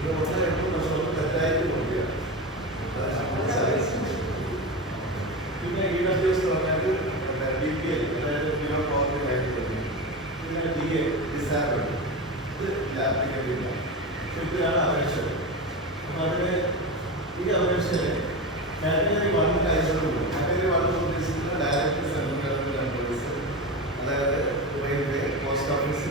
ഇത് 1-8 തെറ്റായിട്ട് നോക്കുക. പിന്നെ EWS എന്ന് പറഞ്ഞാൽ DPA, അതായത് ബിലോ പോവർട്ടി ലൈൻ കൊടുക്കും. പിന്നെ DA ഡിസാബിൾ, ഇത് ആപ്ലിക്കബിൾ ഇല്ല. ഇതാണ് അപേക്ഷ. അപ്പോൾ അതിന് ഈ അപേക്ഷയിൽ കാറ്റഗറി 1 ടൈപ്പുകളുണ്ട്. കാറ്റഗറി 1 ഉദ്ദേശിക്കുന്ന ഡയറക്റ്റ് സെൻട്രൽ ഗവൺമെന്റ് എംപ്ലോയീസ്, അതായത് റെയിൽവേ, പോസ്റ്റ് ഓഫീസ്.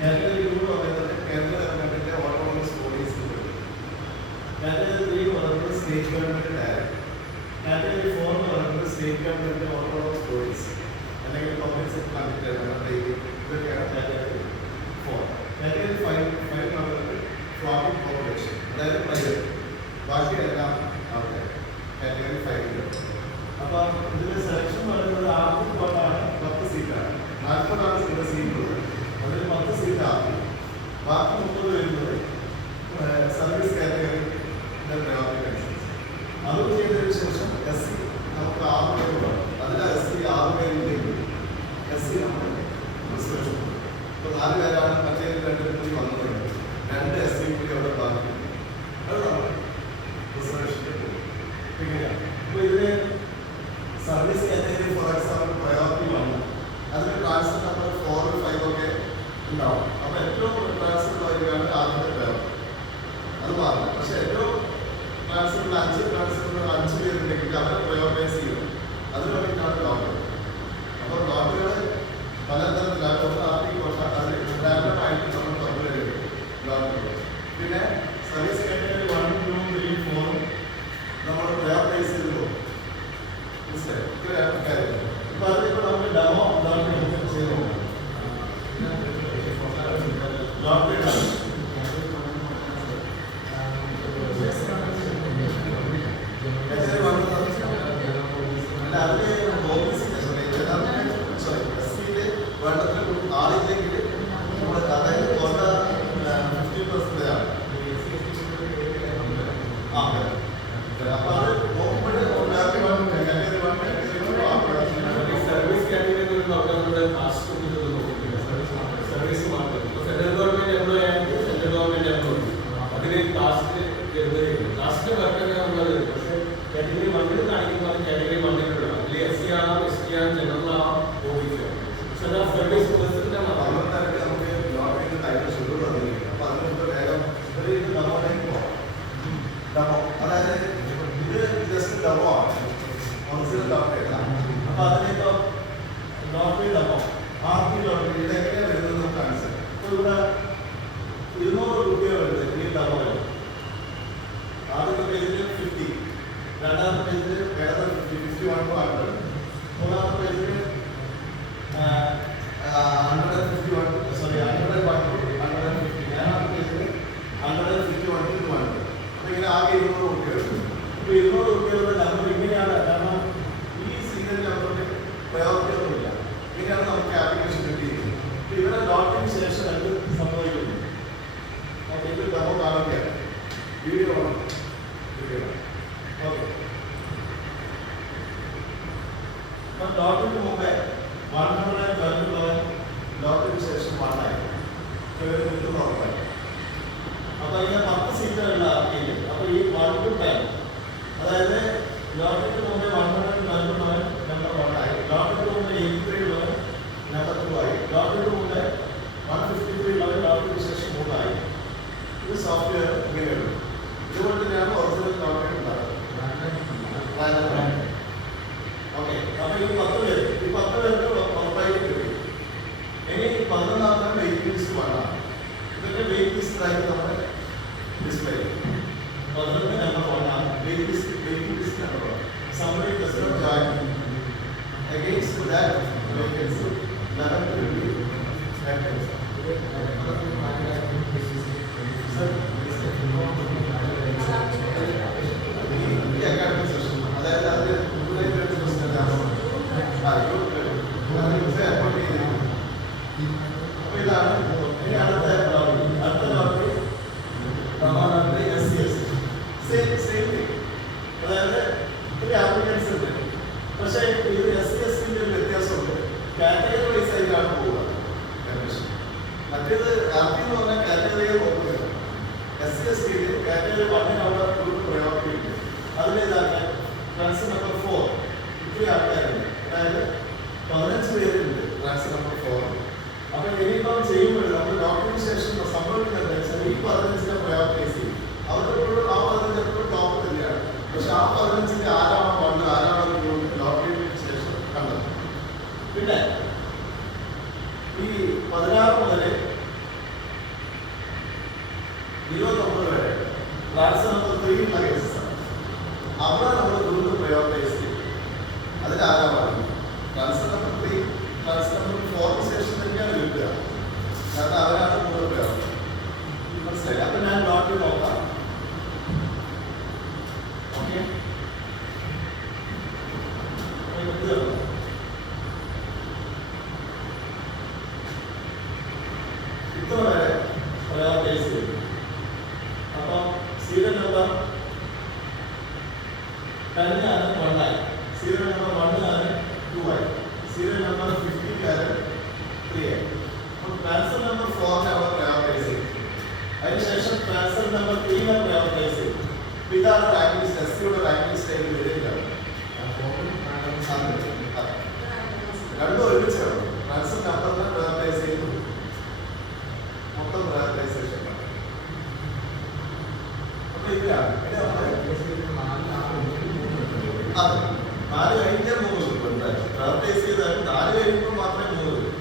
കാറ്റഗറി 2 പറയുന്നത് കേന്ദ്ര ഗവൺമെന്റിന്റെ ഓട്ടോണമസ് ബോഡീസ്. കാറ്റഗറി 3 പറയുന്നത് സ്റ്റേറ്റ് ഗവൺമെന്റ് ഡയറക്റ്റ്. കാറ്റഗറി 4 എന്ന് പറയുന്നത് സ്റ്റേറ്റ് ഗവൺമെന്റ് ഓട്ടോണമസ് ബോഡീസ് അല്ലെങ്കിൽ പബ്ലിക് സെക്ടർ കണ്ടിട്ട് ഇതൊക്കെയാണ് കാറ്റഗറി 4. കാറ്റഗറി 5 എന്ന് പറയുന്നത് ഫ്ലോട്ടിംഗ് കോർപ്പറേഷൻ, അതായത് പ്രൈവറ്റ്. ബാക്കിയെല്ലാം അവിടെ കാറ്റഗറി 5. അപ്പം ഇതിന്റെ സെലക്ഷൻ പറയുന്നത് ആദ്യം കൊണ്ടാണ് 10 സീറ്റാണ്. 40 ഇതിന്റെ സീറ്റുള്ളത്. അതിൽ 10 സീറ്റ് ആദ്യം, ബാക്കി 30 വരുന്നത് സർവീസ് കാറ്റഗറി പ്രയോറിറ്റി. അത് ചെയ്തതിനു ശേഷം SC നമുക്ക് 6 പേര് വേണം. അതിൽ SC 6 പേരിലേക്ക് SC നമ്മൾ റിസർവേഷൻ. ഇപ്പോൾ 4 പേരാണ് മറ്റേ 2 കൂടി വന്നത്. 2 SC കൂടി അവിടെ ബാക്കി. അത് നമ്മൾ റിസർവേഷൻ്റെ ഇങ്ങനെയാണ്. ഇപ്പോൾ ഇതിന് service category for example priority വന്നു. അതിന് ട്രാൻസ്ഫർ നമ്പർ 4, 5 ഒക്കെ ഉണ്ടാവും. അപ്പോൾ ഏറ്റവും ട്രാൻസ്ഫർ വരികയാണ് ആദ്യത്തെ പ്രയോറിറ്റി. അത് മാറില്ല. പക്ഷെ ഏറ്റവും ട്രാൻസ്ഫറിൽ 5 ട്രാൻസ്ഫറിൽ 5 പേരുണ്ടെങ്കിൽ അവരെ പ്രയോറിറ്റൈസ് ചെയ്യും. അതിന് വേണ്ടിയിട്ടാണ് ഡോക്ടർ. അപ്പോൾ ഡോക്ടറുകൾ പലതരത്തിലാണ്. അതിൽ റാൻഡമായിട്ട് നമ്മൾ 10 പേര് ഡോക്ടറുകൾ. പിന്നെ സർവീസ് കാറ്റഗറി 1, 2, 3, 4 നമ്മൾ പ്രയോറിറ്റൈസ് ചെയ്ത് പോകും. മനസ്സിലായി? കാര്യം ഇപ്പോൾ അതിലിപ്പോൾ നമുക്ക് ഡെമോ ഡോക്ടർ ചെയ്ത് പോകും. ഡോക്ടർ അതായത് ഇത് ജസ്റ്റ് ഡെമോ ആണ്. Original doctor. അപ്പോൾ അതിനിപ്പോൾ ഡോക്ടർ ഡെമോ RP ഡോക്ടർ ഇതെങ്ങനെയാണ് വരുന്നത് നമുക്ക് ആൻസർ. ഇപ്പോൾ ഇവിടെ 200 രൂപ വരുന്നത് ഈ ഡെമോയിൽ. ആദ്യത്തെ പേജിൽ 50, രണ്ടാമത്തെ പേജിൽ 51 to 100, മൂന്നാമത്തെ പേജിൽ 151 to 150, നാലാമത്തെ പേജിൽ 151 to 200. അപ്പോൾ ഇങ്ങനെ ആകെ 200 രൂപ വരും. ഇപ്പോൾ 200 രൂപയുടെ നമ്പർ ഇങ്ങനെയാണ്. കാരണം ഈ സീരിയൽ നമ്പറിന് പ്രയോറിറ്റി ഒന്നുമില്ല. ഇങ്ങനെയാണ് നമുക്ക് ആപ്ലിക്കേഷൻ കിട്ടിയിരിക്കുന്നത്. ഇപ്പോൾ ഇവിടെ ഡോക്ടറിന് ശേഷം എന്ത് സംഭവിക്കുന്നു? ഇത് ഡെമോ കാണുകയാണ്. Video okay. അപ്പം ഡോക്ടറിന് മുമ്പേ 112 ഡോക്ടറിന് ശേഷം 1 ആയി ഉറപ്പായി. അപ്പോൾ ഇങ്ങനെ 10 സീറ്റുകളുള്ള ആർക്കിയിൽ. അപ്പോൾ ഈ 1 to 10, അതായത് ഡോക്ടറിന് മുമ്പേ 112 നമ്പർ 1 ആയി. ഡോക്ടറിന് മുമ്പേ 83 നമ്പർ 2 ആയി. ഡോക്ടറിന് മുമ്പേ 153 ഡോക്ടറിന് ശേഷം 3 ആയി. ഇത് സോഫ്റ്റ്വെയർ ഇങ്ങനെയുള്ളൂ. ഇതുകൊണ്ട് ഞാൻ ഒറിജിനൽ ഡോക്ടറെ ഉണ്ടാകും. ഓക്കെ. അപ്പോൾ ഈ 10 പേർക്ക് ഉറപ്പായിട്ട് കിട്ടി. ഇനി 11ാമത്തെ വെയിറ്റ് ലിസ്റ്റ് വേണം. ഇതിന്റെ വെയിറ്റ് ലിസ്റ്റ് ആയിട്ട് നമ്മൾ ഡിസ്പ്ലേ ചെയ്യും. 11 number 1 wait list number 1. Somebody does not join against that vacancy 11 will be vacancy. അതായത് അത് അപ്പോൾ ഇതാണ് ഇനി അടുത്ത lottery. SC ST same thing. അതായത് 3 ആപ്ലിക്കൻസ് 15 പേരുണ്ട് ട്രാൻസ്ഫർ നമ്പർ 4. അപ്പൊ ഇനിയിപ്പം ചെയ്യുമ്പോൾ നമ്മൾ ഡോക്യുമെന്റേഷൻ സംഭവിക്കുന്നത് എന്താ വെച്ചാൽ ഈ 15നെ പ്രയോറിറ്റൈസ് ചെയ്യും. അവർക്ക് ആ 15 എപ്പോഴും ടോപ്പ് തന്നെയാണ്. പക്ഷെ ആ 15ന്റെ ആരാണോ വന്ന് ആരാണോ ഡോക്യുമെന്റേഷൻ കണ്ടത്. പിന്നെ ഈ 16 മുതൽ 29 വരെ ട്രാൻസ്ഫർ നമ്പർ 3 ഉള്ള കേസസാണ്. അവിടെ നമ്മൾ വീണ്ടും പ്രയോറിറ്റൈസ് ചെയ്യും. അതിൽ ആരാണ് ട്രാൻസ്ഫർ നമ്പർ 3 ട്രാൻസ്ഫർ നമ്പർ 4 ശേഷം തന്നെയാണ് കിട്ടുക. കാരണം അവരാണ് കൂടുതൽ പ്രയോറിറ്റി. മനസ്സിലായി? അപ്പൊ ഞാൻ നോട്ട് നോക്കാം. ഓക്കെ, ഇത്ര വരെ പ്രയോറിറ്റൈസ് ചെയ്യും. അപ്പം സീരിയൽ നമ്പർ 10 ആണ് 1 ആയി, സീരിയൽ നമ്പർ 1 ആണ് 2 ആയി, സീരിയൽ നമ്പർ 50 ആണ് 3 ആയി. അപ്പോൾ ട്രാൻസ്ഫർ നമ്പർ 4 അവർ പ്രയോറിറ്റൈസ് ചെയ്യും. അതിനുശേഷം ട്രാൻസ്ഫർ നമ്പർ 3 പ്രയോറിറ്റൈസ് ചെയ്യും. ഇതാണ് റാങ്കിങ് ലിസ്റ്റ്. എസ്സിയുടെ റാങ്കിങ് ലിസ്റ്റ് ആയിട്ട് വരില്ല. രണ്ടും ഒരുമിച്ചാണ്. ട്രാൻസ്ഫർ നമ്പറിനെ പ്രയോറിറ്റൈസ് ചെയ്തു, മൊത്തം പ്രയോറിറ്റൈസേഷൻ. അപ്പൊ ഇതിലാണ് അതെ 4 കഴിഞ്ഞാൽ 3 കിട്ടും. പ്രയോറിറ്റൈസ് ചെയ്താൽ 4 കഴിയുമ്പോൾ മാത്രമേ 3 കിട്ടും.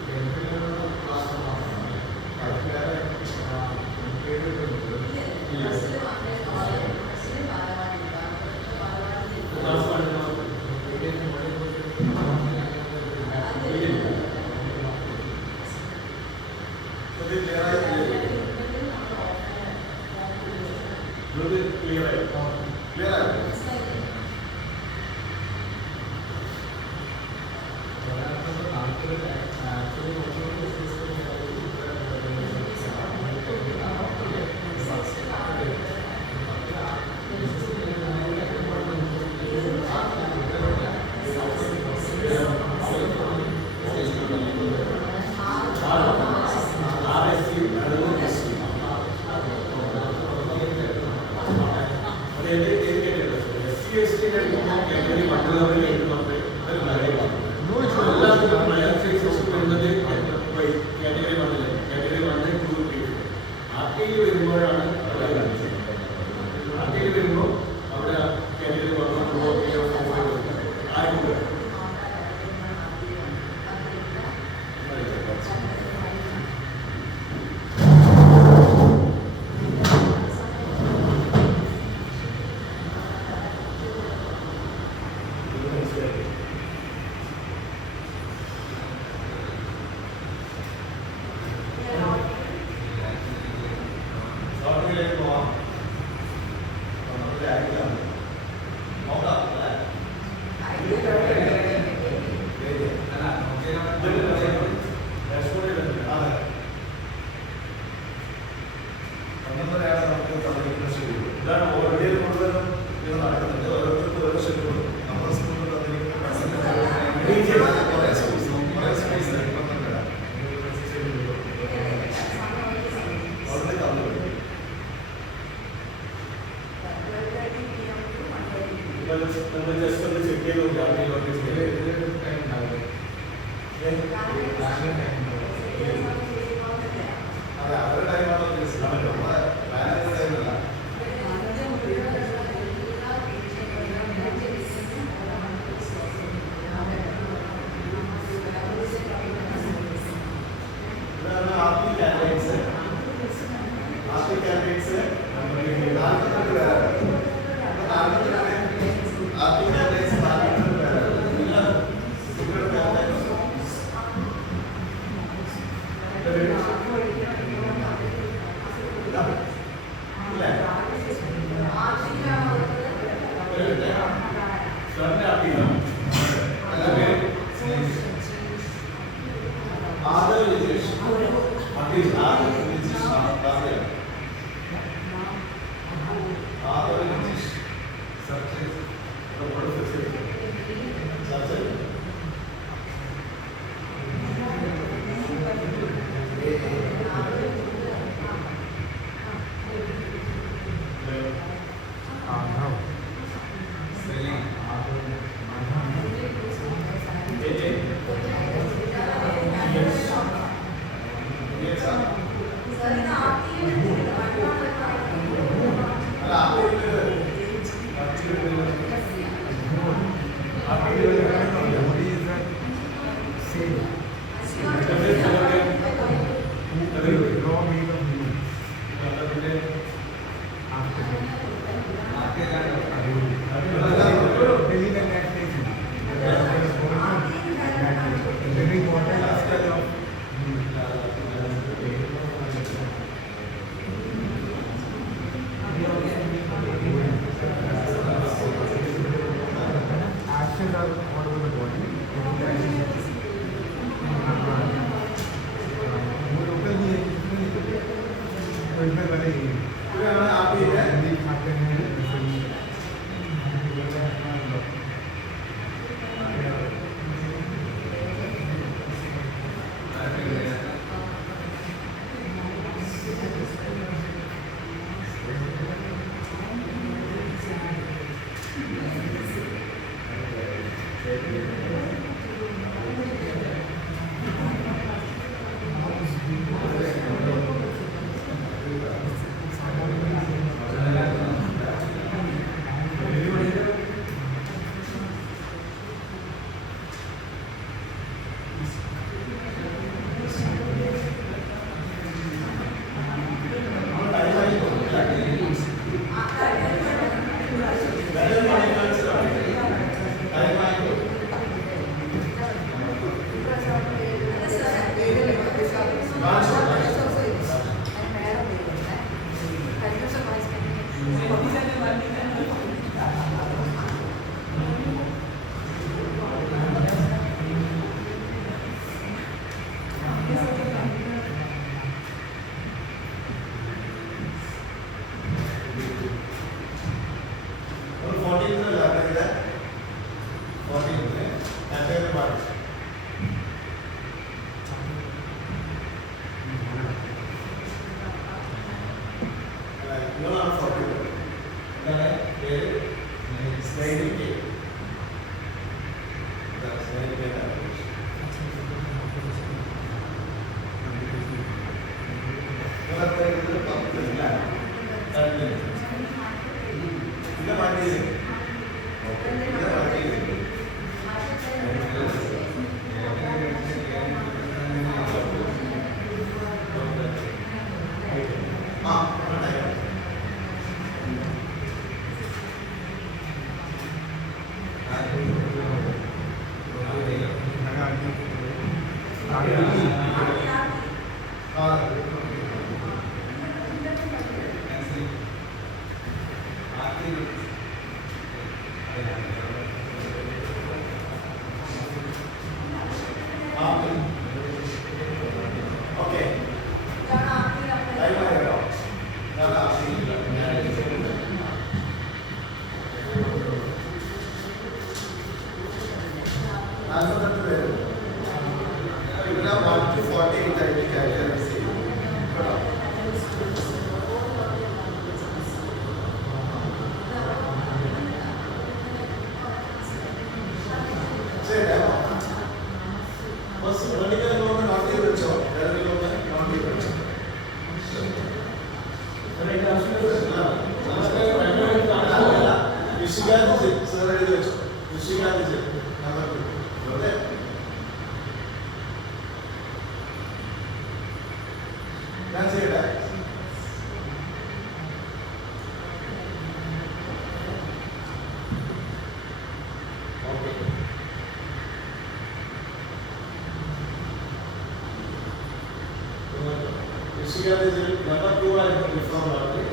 number 2 ആയിരുന്നു before lottery,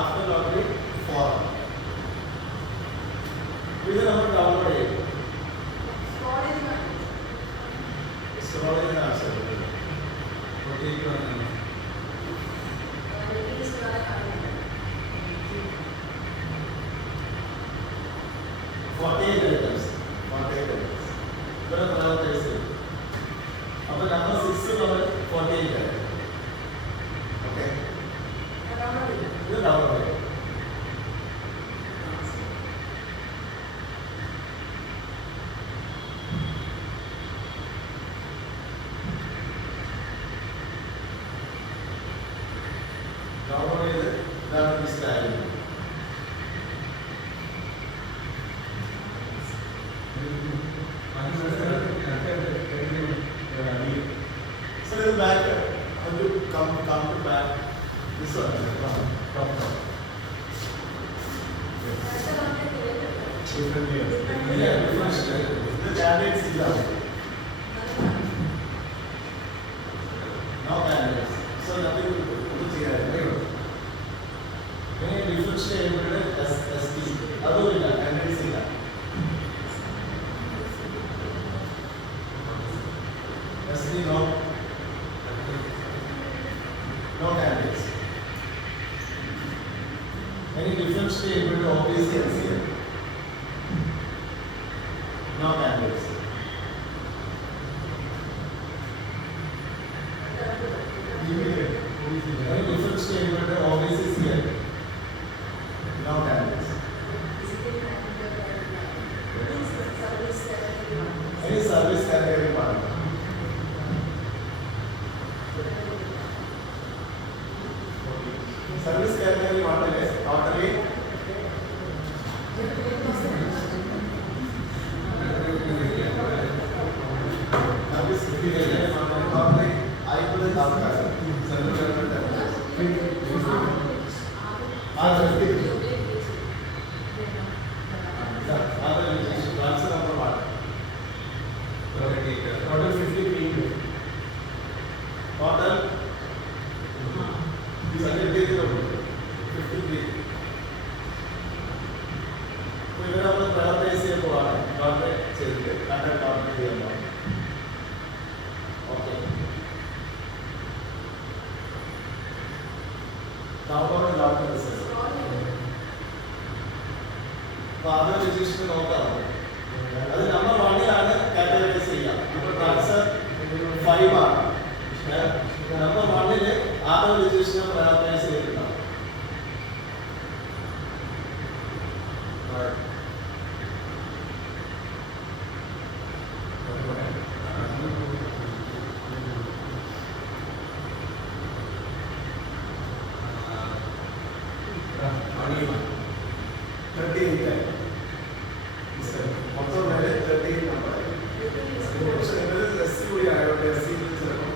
after lottery 4. ഇത് നമ്മൾ ഡൗൺലോഡ് ചെയ്യും. സ്റ്റോറേജിന് ആവശ്യമില്ല. ഇവിടെ പ്രയോറിറ്റൈസ് ചെയ്യും. അപ്പോൾ നമ്പർ 6 നമ്മൾ 48 ആണ്. ഓക്കെ, ഇത് ഡൗൺലോഡ് ചെയ്യും. ഡൗൺലോഡ് ചെയ്ത് ഇതാണ് ലിസ്റ്റ് ആയിരുന്നു. So the back, how to come to back this one, come. Different layers. Yeah, different layers. The candidates is out. Now candidates. So nothing to here. When you differentiate ST, other than candidates is out. ST no candidates. Any difference to able to obviously LCM? No candidates. Any difference to able to obviously CL? No candidates. Any service category one? Service category model is totally service category model totally I put it down guys. Service total 53. Total 53. ഇവിടെ നമ്മൾ prioritise ചെയ്യുമ്പോഴാണ് ഡോക്ടറെ ചെയ്തിട്ട് content doctor ചെയ്യുമ്പോൾ. Okay, download doctor result. അപ്പോൾ അത് register നോക്കാം. അത് നമ്പർ 1ലാണ് കാറ്റഗറൈസ് ചെയ്യാം. ഇപ്പോൾ ട്രാൻസ്ഫർ 5 ആണ്. നമ്പർ 1ല് ആദ്യം രജിസ്റ്റർ പ്രയോറിറ്റൈസ് ചെയ്തിട്ടുണ്ടാവും. മൊത്തം 38 നമ്പർ. പക്ഷേ എസ് സി കൂടി ആയതുകൊണ്ട് എസ് സി ചിലപ്പോൾ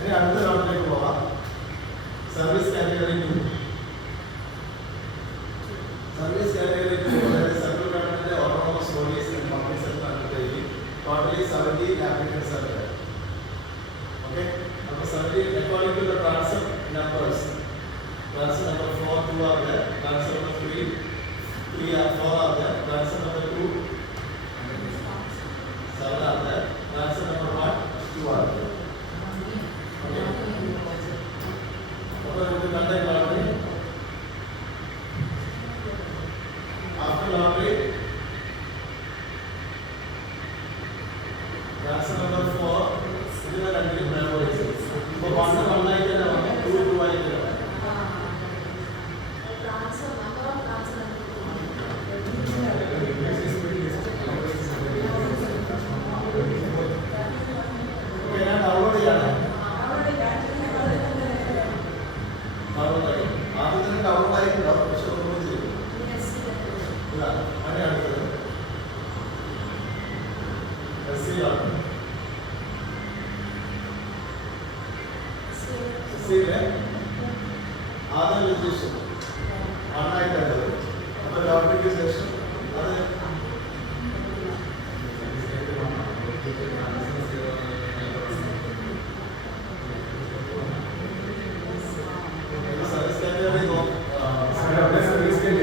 ഇനി അടുത്ത റൗണ്ടിലേക്ക് പോവാം. Service category 2. സർവീസ് കാറ്റഗറി 2 അതായത് central government autonomous bodies and public sector undertaking. Totally 17 applicants are there. Okay, അപ്പോൾ 17 according to the transfer numbers. Transfer number 4 2 are there. Transfer number 3 4 are there. Transfer number 2 7 are there. Transfer number 1 2 are there. Okay. അപ്പോൾ നമുക്ക് conduct lottery. After lottery, transfer number 4 ഇതിനെ രണ്ടിലും priority. ഇപ്പോൾ 1 1 ആയിട്ട് തന്നെ വന്നു, 2 2 ആയിട്ട് തന്നെ വന്നു. ഞാൻ ഡൗൺലോഡ് ചെയ്യാണ്. ആദ്യം തന്നെ ഡൗൺലോഡ് ആയിട്ടുണ്ടാവും, പക്ഷെ ഒന്നും ചെയ്യും. ഇല്ല, അങ്ങനെ അടുത്തത് എസ്സിയിലാണ്. എസ്സിയിലെ ആദ്യം രജിസ്ട്രേഷൻ 1 ആയിട്ടുള്ളത്. അപ്പോൾ ലോട്ടറിക്ക് ശേഷം അത് സർവീസ് കാറ്റഗറി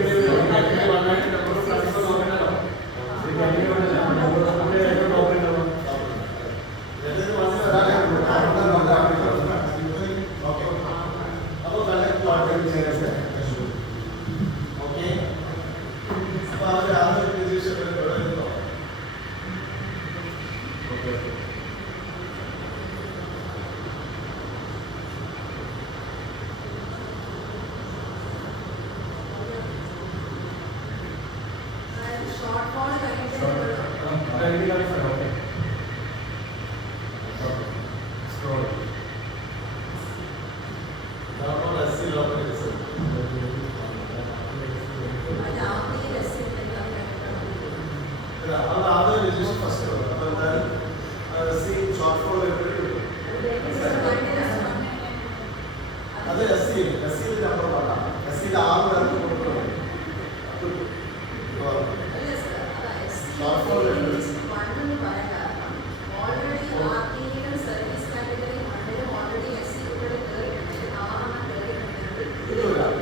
അത് എസ്സിയിൽ നമ്പർ 1 ആണ്. എസ്സിയിൽ 6 പേർക്ക് കൊടുക്കുന്നത്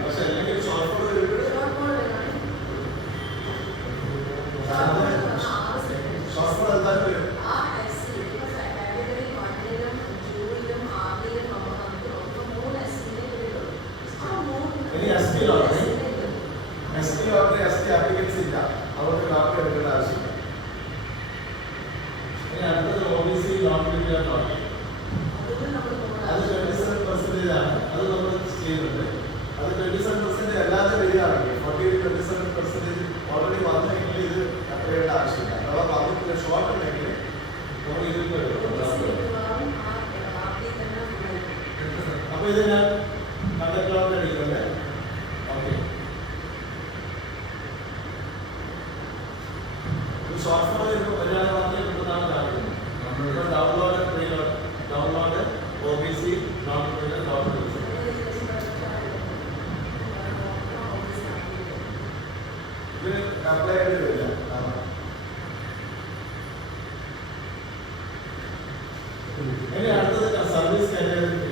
പക്ഷെ അല്ലെങ്കിൽ ഷോർട്ട് ഫോൾ ഷോർട്ട് ഫോൾ എന്തായാലും വരും. ഇനി S T lottery S T applicants ഇല്ല, അവർക്ക് ലോട്ടറി എടുക്കേണ്ട ആവശ്യമില്ല. ഇനി അടുത്തത് OBC ലോട്ടറി ലോട്ടറി അത് 27% ആണ്. അത് നമ്മൾ ചെയ്യുന്നുണ്ട്. അത് 27% അല്ലാതെ വരികയാണെങ്കിൽ 40-27% ഓൾറെഡി വന്നെങ്കിൽ ഇത് അത്രയേണ്ട ആവശ്യമില്ല. അഥവാ വന്നിട്ട് ഷോർട്ട് ഉണ്ടെങ്കിൽ നമ്മൾ ഇതിൽ വരും. അപ്പോൾ ഇത് ഞാൻ കണ്ടക്ട് ലോട്ടറി അടിക്കുമല്ലേ? ഓക്കെ, ഷോർട്ട് ഫോം ഒരാൾ മാത്രമേ കിട്ടുന്നതാണ് കാണിക്കുന്നത്. ഇപ്പോൾ ഡൗൺലോഡ് OBC ലോട്ടറി ലോട്ടറി ഇത് അപ്ലൈ ചെയ്ത് വരില്ല. ഇനി അടുത്തത് സർവീസ് കാറ്റഗറി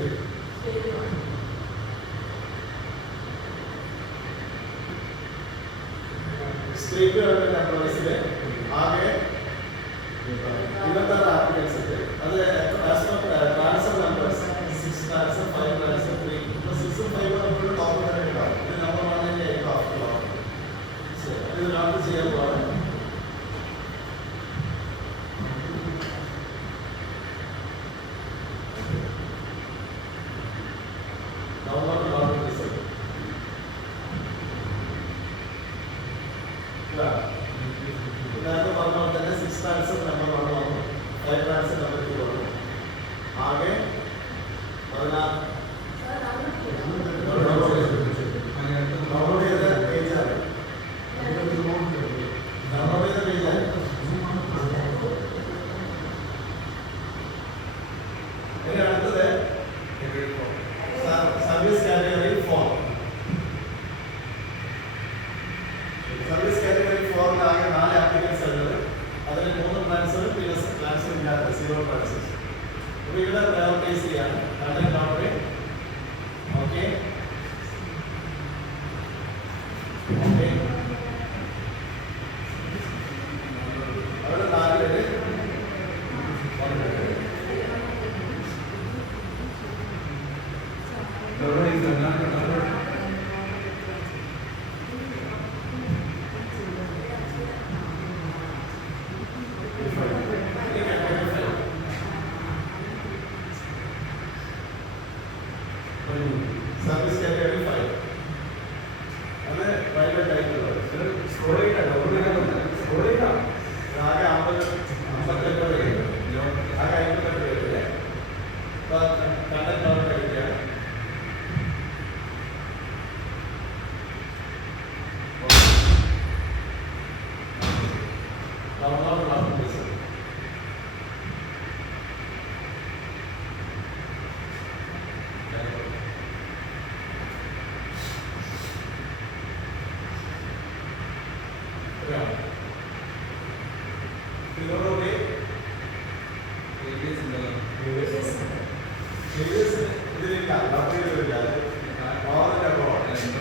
സ്റ്റേറ്റ് ഗവൺമെന്റ് എംപ്ലോയീസിലെ ആകെ 26 ആപ്ലിക്കൻസ് ഉണ്ട്. അത് ട്രാൻസ്ഫർ നമ്പേഴ്സ് 6 ട്രാൻസ്ഫർ 5 ട്രാൻസ്ഫർ 3 ഇപ്പോൾ 6 5 നമ്മൾ ടോപ്പ് തന്നെ ഉണ്ടാവും. ഇത് നമ്പർ 1 ആയിരിക്കും ആഫ്റ്റർ ലോട്ടറി. ഇത് ലോട്ടറി ചെയ്യാൻ പോവാണ്. ഡൗൺലോഡ് ലോട്ടറി റിസൾട്ട് നേരത്തെ പറഞ്ഞ പോലെ തന്നെ 6 ട്രാൻസ്ഫർ നമ്പർ 1 വന്നു, 5 ട്രാൻസ്ഫർ നമ്പർ 2 വന്നു. ആകെ 16 ഡൗൺലോഡ് ചെയ്ത പേജാണ്. ഡൗൺലോഡ് ചെയ്ത പേജാണ്. ഇനി അടുത്തത് സർവീസ് കാറ്റഗറി 4. സർവീസ് കാറ്റഗറി 4 ആകെ 4 ആപ്ലിക്കൻസ് ഉള്ളത്. അതിൽ 3 ട്രാൻസ്ഫർ പിന്നെ ട്രാൻസ്ഫർ ഇല്ലാത്ത 0 ട്രാൻസ്ഫർ. അപ്പോൾ ഇവിടെ പ്രയോറിറ്റൈസ് ചെയ്യാണ് കണ്ടന്റ് ഓർഡർ. ഓക്കെ ഓക്കെ അവിടെ 4 പേര് സർവീസ് കാറ്റഗറി 5. അത് പ്രൈവറ്റ് ആയിട്ടുള്ളത്. ആകെ 58 പേര്. ആകെ 58 പേര്. അപ്പോൾ കണ്ടന്റ് ഓർഡർ കഴിക്കുകയാണ്. ഡൗൺലോഡ് ആപ്ലിക്കേഷൻ ഇതിലൂടെ ഇതിലില്ല ലഭ്യതയില്ല. ഓറിന്റെ ലോട്ടറിയില്ല.